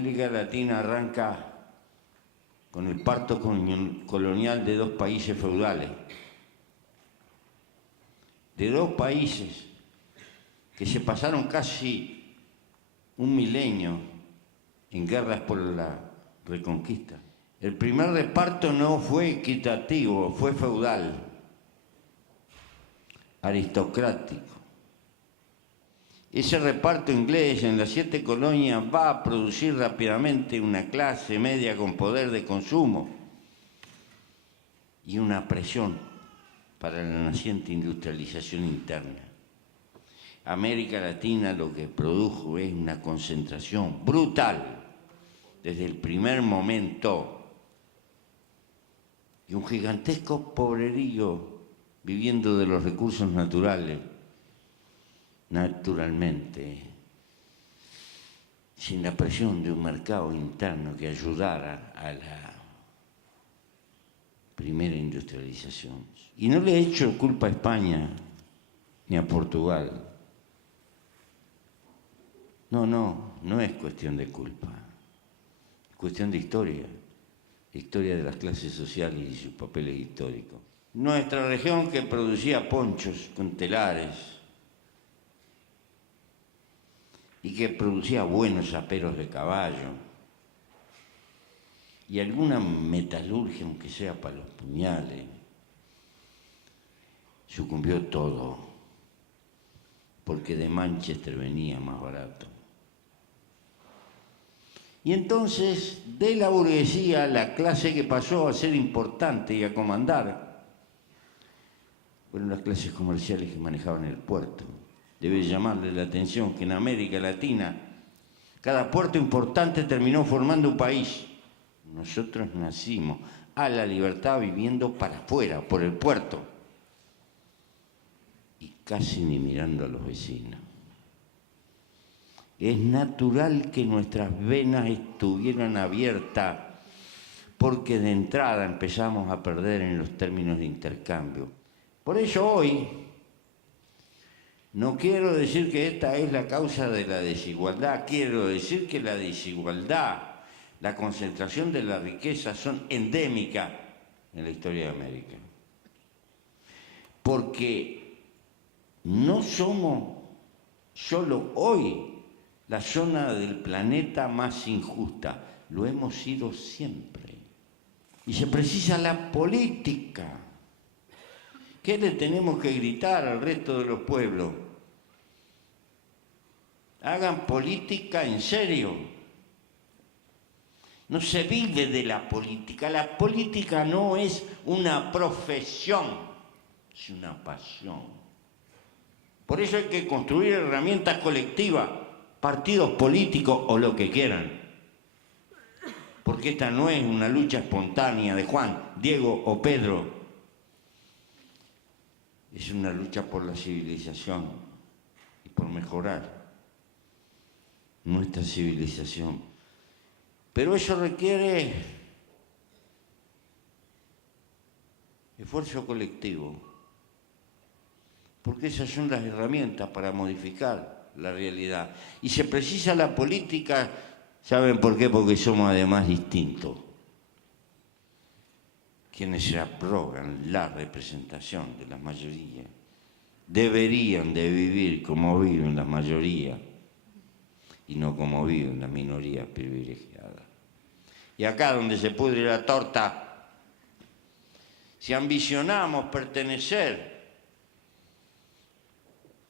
América Latina arranca con el parto colonial de dos países feudales, de dos países que se pasaron casi un milenio en guerras por la reconquista. El primer reparto no fue equitativo, fue feudal, aristocrático. Ese reparto inglés en las 7 colonias va a producir rápidamente una clase media con poder de consumo y una presión para la naciente industrialización interna. América Latina lo que produjo es una concentración brutal desde el primer momento y un gigantesco pobrerío viviendo de los recursos naturales, naturalmente, sin la presión de un mercado interno que ayudara a la primera industrialización. Y no le he hecho culpa a España ni a Portugal. No es cuestión de culpa, es cuestión de historia de las clases sociales y sus papeles históricos. Nuestra región que producía ponchos con telares y que producía buenos aperos de caballo y alguna metalurgia, aunque sea para los puñales, sucumbió todo, porque de Manchester venía más barato. Y entonces, de la burguesía, la clase que pasó a ser importante y a comandar, fueron las clases comerciales que manejaban el puerto. Debe llamarle la atención que en América Latina, cada puerto importante terminó formando un país. Nosotros nacimos a la libertad viviendo para afuera, por el puerto, y casi ni mirando a los vecinos. Es natural que nuestras venas estuvieran abiertas porque de entrada empezamos a perder en los términos de intercambio. Por eso hoy no quiero decir que esta es la causa de la desigualdad, quiero decir que la desigualdad, la concentración de la riqueza son endémicas en la historia de América. Porque no somos solo hoy la zona del planeta más injusta, lo hemos sido siempre. Y se precisa la política. ¿Qué le tenemos que gritar al resto de los pueblos? Hagan política en serio. No se vive de la política. La política no es una profesión, es una pasión. Por eso hay que construir herramientas colectivas, partidos políticos o lo que quieran. Porque esta no es una lucha espontánea de Juan, Diego o Pedro. Es una lucha por la civilización y por mejorar nuestra civilización. Pero eso requiere esfuerzo colectivo, porque esas son las herramientas para modificar la realidad. Y se precisa la política, ¿saben por qué? Porque somos además distintos. Quienes se abrogan la representación de la mayoría deberían de vivir como viven la mayoría y no como viven la minoría privilegiada. Y acá donde se pudre la torta, si ambicionamos pertenecer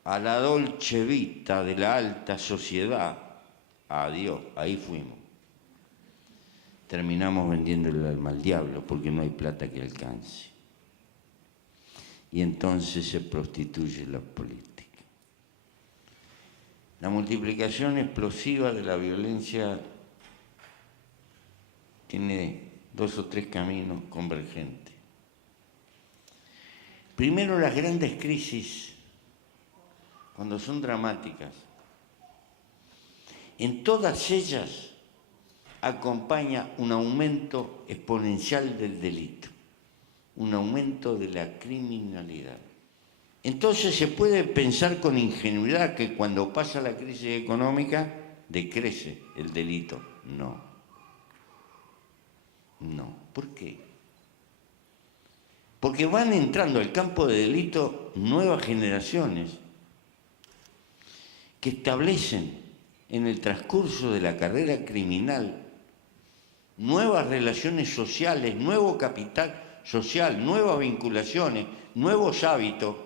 a la dolce vita de la alta sociedad, adiós, ahí fuimos. Terminamos vendiendo el alma al diablo porque no hay plata que alcance. Y entonces se prostituye la política. La multiplicación explosiva de la violencia tiene 2 o 3 caminos convergentes. Primero, las grandes crisis, cuando son dramáticas, en todas ellas acompaña un aumento exponencial del delito, un aumento de la criminalidad. Entonces se puede pensar con ingenuidad que cuando pasa la crisis económica decrece el delito. No. No. ¿Por qué? Porque van entrando al campo de delito nuevas generaciones que establecen en el transcurso de la carrera criminal nuevas relaciones sociales, nuevo capital social, nuevas vinculaciones, nuevos hábitos.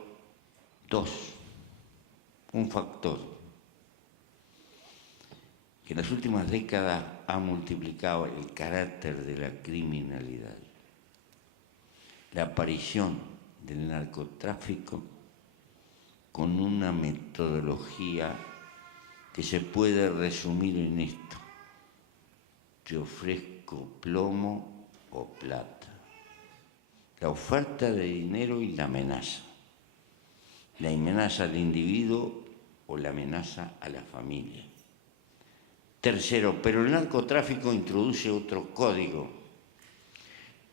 Dos, un factor que en las últimas décadas ha multiplicado el carácter de la criminalidad. La aparición del narcotráfico con una metodología que se puede resumir en esto: te ofrezco plomo o plata. La oferta de dinero y la amenaza. La amenaza al individuo o la amenaza a la familia. Tercero, pero el narcotráfico introduce otro código.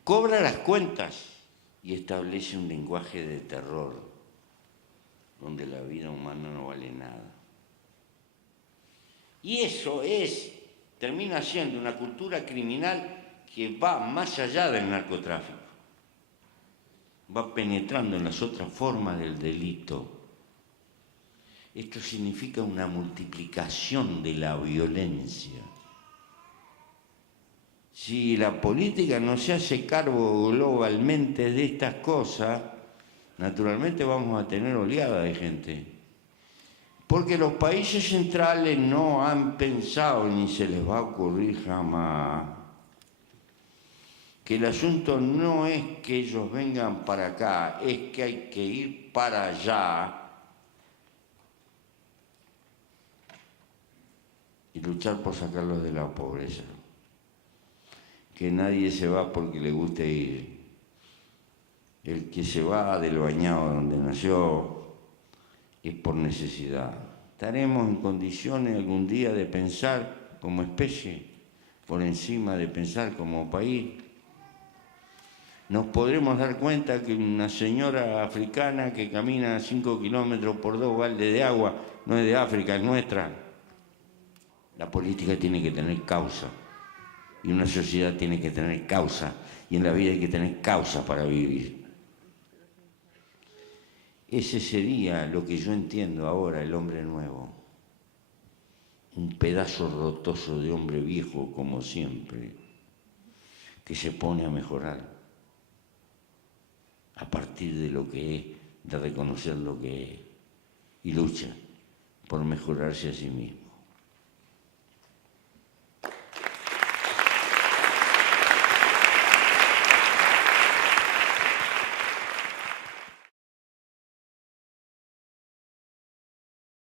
Cobra las cuentas y establece un lenguaje de terror, donde la vida humana no vale nada. Y eso termina siendo una cultura criminal que va más allá del narcotráfico. Va penetrando en las otras formas del delito. Esto significa una multiplicación de la violencia. Si la política no se hace cargo globalmente de estas cosas, naturalmente vamos a tener oleada de gente. Porque los países centrales no han pensado, ni se les va a ocurrir jamás, que el asunto no es que ellos vengan para acá, es que hay que ir para allá y luchar por sacarlos de la pobreza. Que nadie se va porque le guste ir. El que se va del bañado donde nació es por necesidad. ¿Estaremos en condiciones algún día de pensar como especie por encima de pensar como país? Nos podremos dar cuenta que una señora africana que camina 5 kilómetros por 2 baldes de agua no es de África, es nuestra. La política tiene que tener causa y una sociedad tiene que tener causa y en la vida hay que tener causa para vivir. Ese sería lo que yo entiendo ahora, el hombre nuevo. Un pedazo rotoso de hombre viejo como siempre, que se pone a mejorar a partir de lo que es, de reconocer lo que es y lucha por mejorarse a sí mismo.